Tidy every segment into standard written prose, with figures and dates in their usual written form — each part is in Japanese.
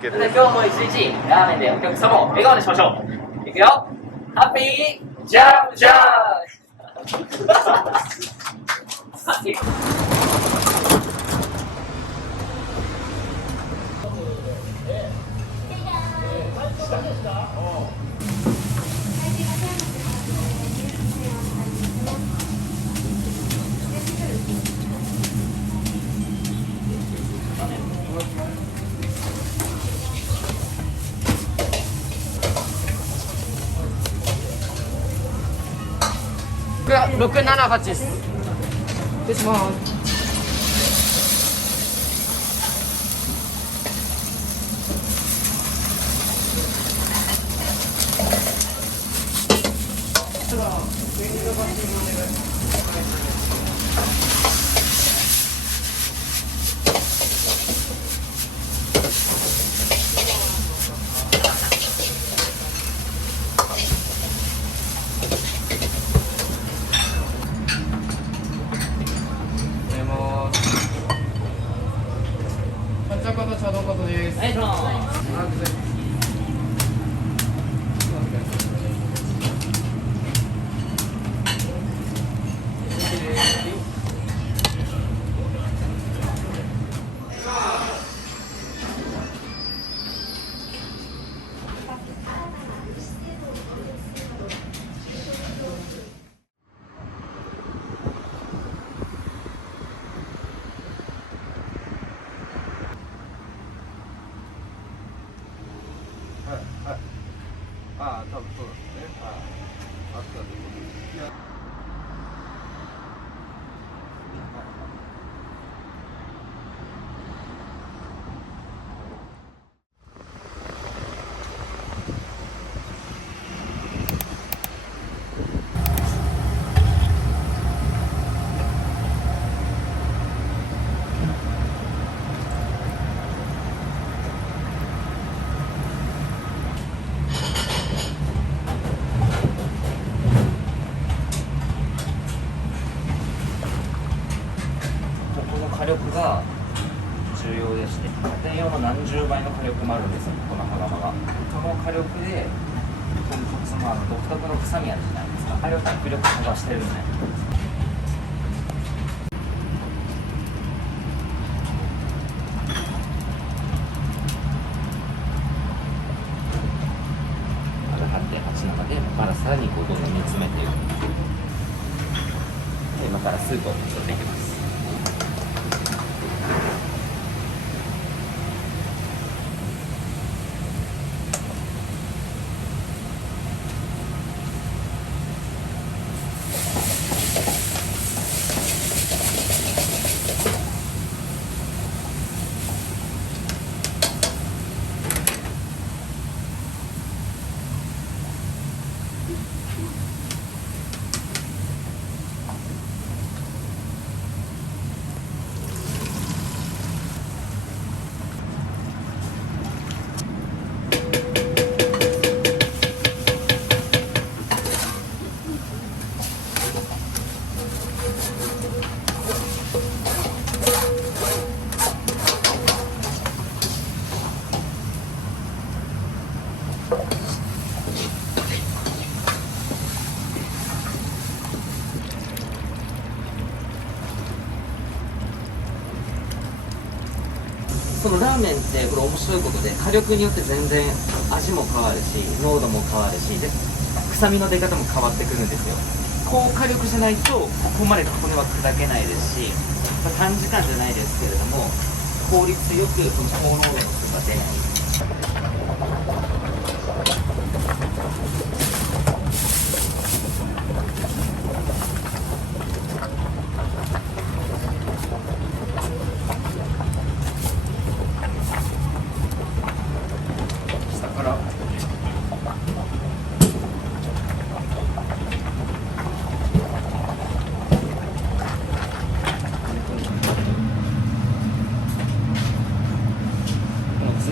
今日も一日ラーメンでお客様を笑顔にしましょう。いくよ、ハッピージャンプジャンプ678です。失礼します。ああ、多分そうだね。あったということです。いや。火力が重要でして、家庭用の何十倍の火力もあるんですよ、この羽釜が。その火力で、豚骨も独特の臭みあるじゃないですか。あれを極力飛ばしてるんで。まだ8.8なので、まださらにどんどん煮詰めていく。今からスープを取っていきます。そのラーメンってこれ面白いことで、火力によって全然味も変わるし、濃度も変わるし、で臭みの出方も変わってくるんですよ。高火力じゃないとここまで骨は砕けないですし、短時間じゃないですけれども効率よくその高濃度のスープが出ない。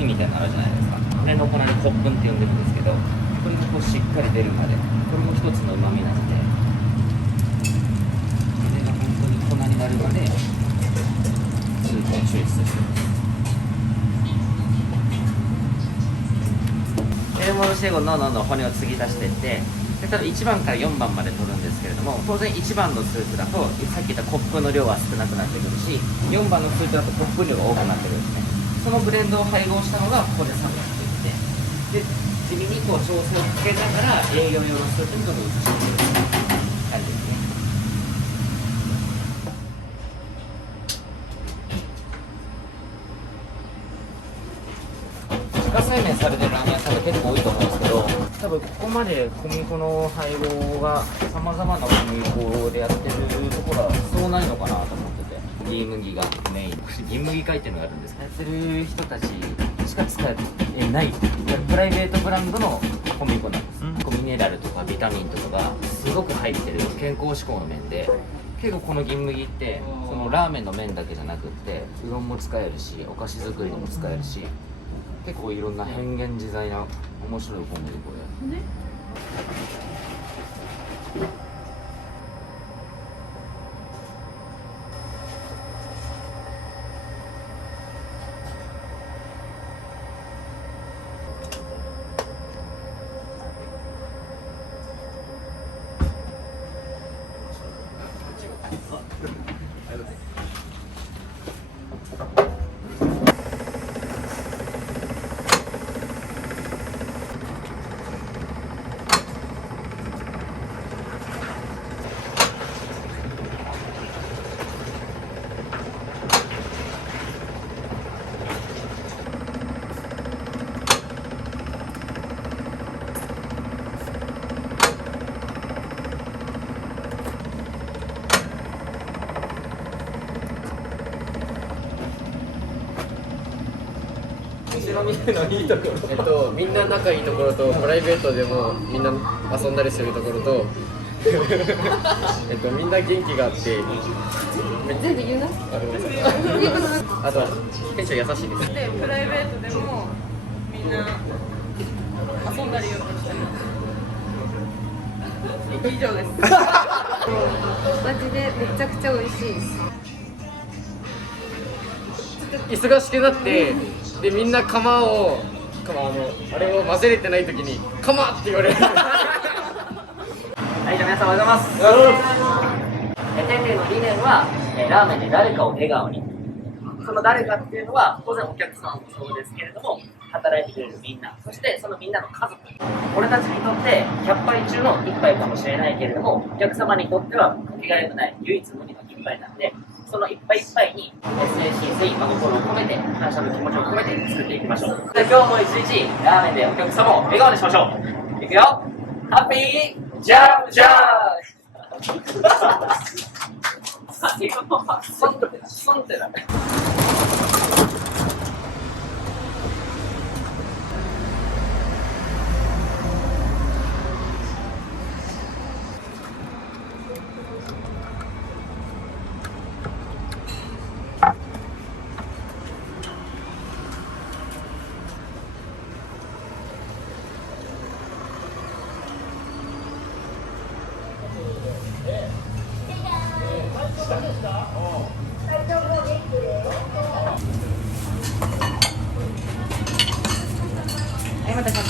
みたいなのあるじゃないですか。これの粉に骨粉って呼んでるんですけど、これがこうしっかり出るまで、これも一つの旨味なので、これが本当に粉になるまでスープを抽出しています。戻してどんどん骨を継ぎ足していって、で多分1番から4番まで取るんですけれども、当然1番のスープだとさっき言ったコップの量は少なくなってくるし、4番のスープだとコップ量が多くなってくるんですね。そのブレンドを配合したのがここで冷めていって、で地味にこう調整をかけながら営業用のスープにどんどん移していく感じですね。自家製麺されてるラーメン屋さんが結構多いと思うんですけど、多分ここまで小麦粉の配合がさまざまな小麦粉でやってるところはそうないのかなと思ってて、銀麦がメイン、銀麦会っていうのがあるんです。やってる人たちしか使えないプライベートブランドの小麦粉なんです、ミネラルとかビタミンとかがすごく入ってる健康志向の麺で、結構この銀麦ってそのラーメンの麺だけじゃなくってうどんも使えるし、お菓子作りにも使えるし、結構いろんな変幻自在な面白い小麦粉で、後ろ見るのいいところ、みんな仲いいところとプライベートでもみんな遊んだりするところとみんな元気があって全部言うな。あとテンション優しいです。で、プライベートでもみんな遊んだりよくしてます。以上です。マジでめちゃくちゃ美味しいです。忙しくなってでみんな釜をあれを混ぜれてない時に釜って言われる。はい、じゃあ皆さんおはようございます。天霊の理念は、ラーメンで誰かを笑顔に。その誰かっていうのは当然お客さんもそうですけれども、働いてくれるみんな、そしてそのみんなの家族、俺たちにとって100杯中の1杯かもしれないけれども、お客様にとってはかけがえのない唯一無二の1杯なんで、その1杯1杯に誠心誠意心を込めて、感謝の気持ちを込めて作っていきましょう。で、今日も一日ラーメンでお客様を笑顔にしましょう。いくよ、ハッピージャンプジャンプ。最後はソンってだね。はい、また来まし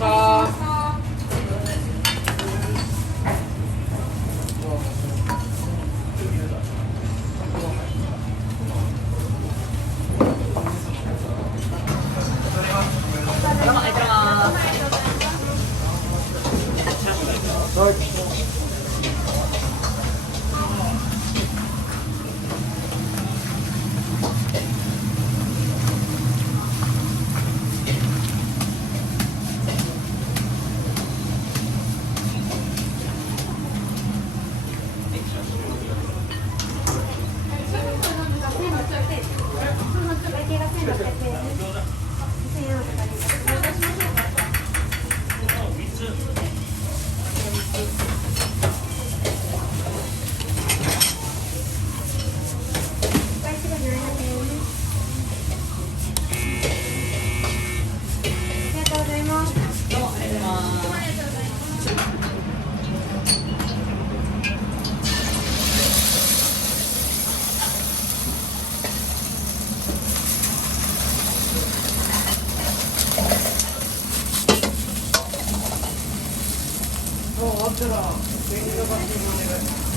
た。ったら電気のバッテリーお願いします。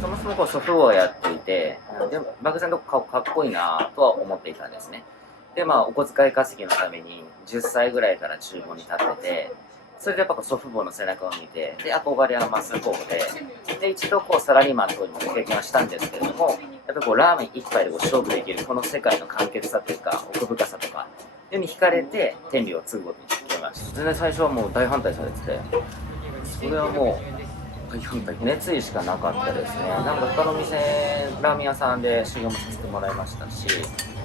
そもそもこう祖父母をやっていて、でも漠然と顔かっこいいなとは思っていたんですね。で、まあ、お小遣い稼ぎのために10歳ぐらいから厨房に立ってて、それでやっぱこう祖父母の背中を見て、で、憧れは増す方で、一度こうサラリーマンの方にも経験はしたんですけれども、やっぱりこうラーメン一杯でこう勝負できるこの世界の簡潔さというか、奥深さとか、いうに惹かれて天理を継ぐことに決めました。全然最初はもう大反対されてて、それはもう、熱意しかなかったですね。なんか他の店、ラーメン屋さんで修行もさせてもらいましたし、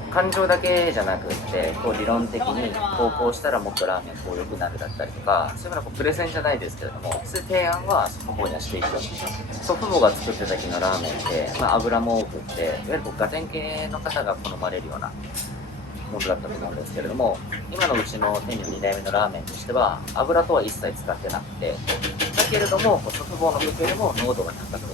感情だけじゃなくって、こう理論的にこうしたらもっとラーメンこう良くなるだったりとか、そういうのはこうプレゼンじゃないですけれども、そういう提案は祖父母にはしていくようにします。祖父母が作ってた時のラーメンって、まあ、油も多くって、いわゆるこうガテン系の方が好まれるようなものだったと思うんですけれども、今のうちの天理の2代目のラーメンとしては油とは一切使ってなくて、だけれども祖父母の向けよりも濃度が高く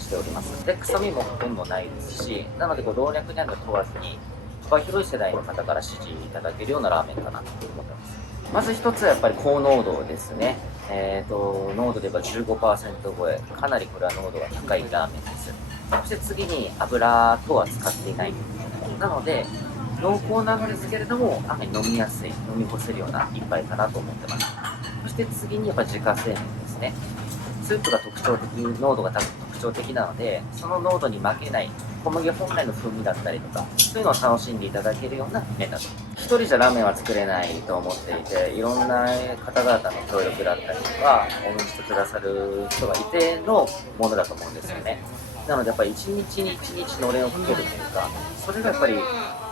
しております。で、臭みもほとんどないですし、なのでこう老若男女問わずに幅広い世代の方から支持いただけるようなラーメンかなと思ってます。まず一つはやっぱり高濃度ですね。濃度で言えば 15% 超え、かなりこれは濃度が高いラーメンです。そして次に油とは使っていない。なので濃厚なんですけれども、案外飲みやすい、飲み干せるような一杯かなと思ってます。そして次にやっぱ自家製麺ですね。スープが特徴的、濃度が特徴的なので、その濃度に負けない小麦本来の風味だったりとか、そういうのを楽しんでいただけるような麺だと。一人じゃラーメンは作れないと思っていて、いろんな方々の協力だったりとか、応援してくださる人がいてのものだと思うんですよね。なのでやっぱり一日に一日のれんをかけるというか、それがやっぱり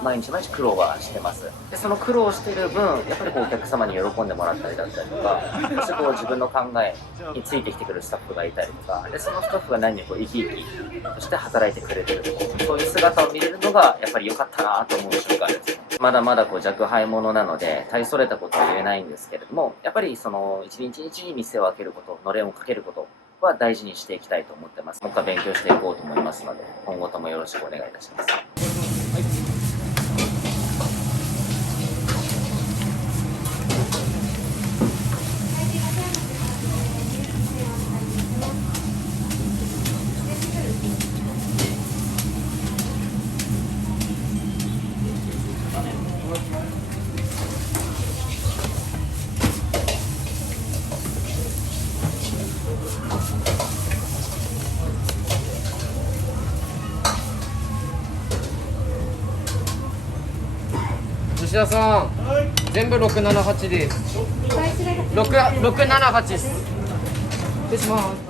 毎日毎日苦労はしてます。で、その苦労してる分、やっぱりこうお客様に喜んでもらったりだったりとか、そしてこう自分の考えについてきてくるスタッフがいたりとか、で、そのスタッフが何にこう生き生きとして働いてくれてる、そういう姿を見れるのがやっぱり良かったなと思う瞬間ですね。まだまだこう若輩者なので、大それたことは言えないんですけれども、やっぱりその一日一日に店を開けること、のれんをかけることは大事にしていきたいと思ってます。もっと勉強していこうと思いますので、今後ともよろしくお願いいたします。吉田さん、全部678です。678です。失礼します。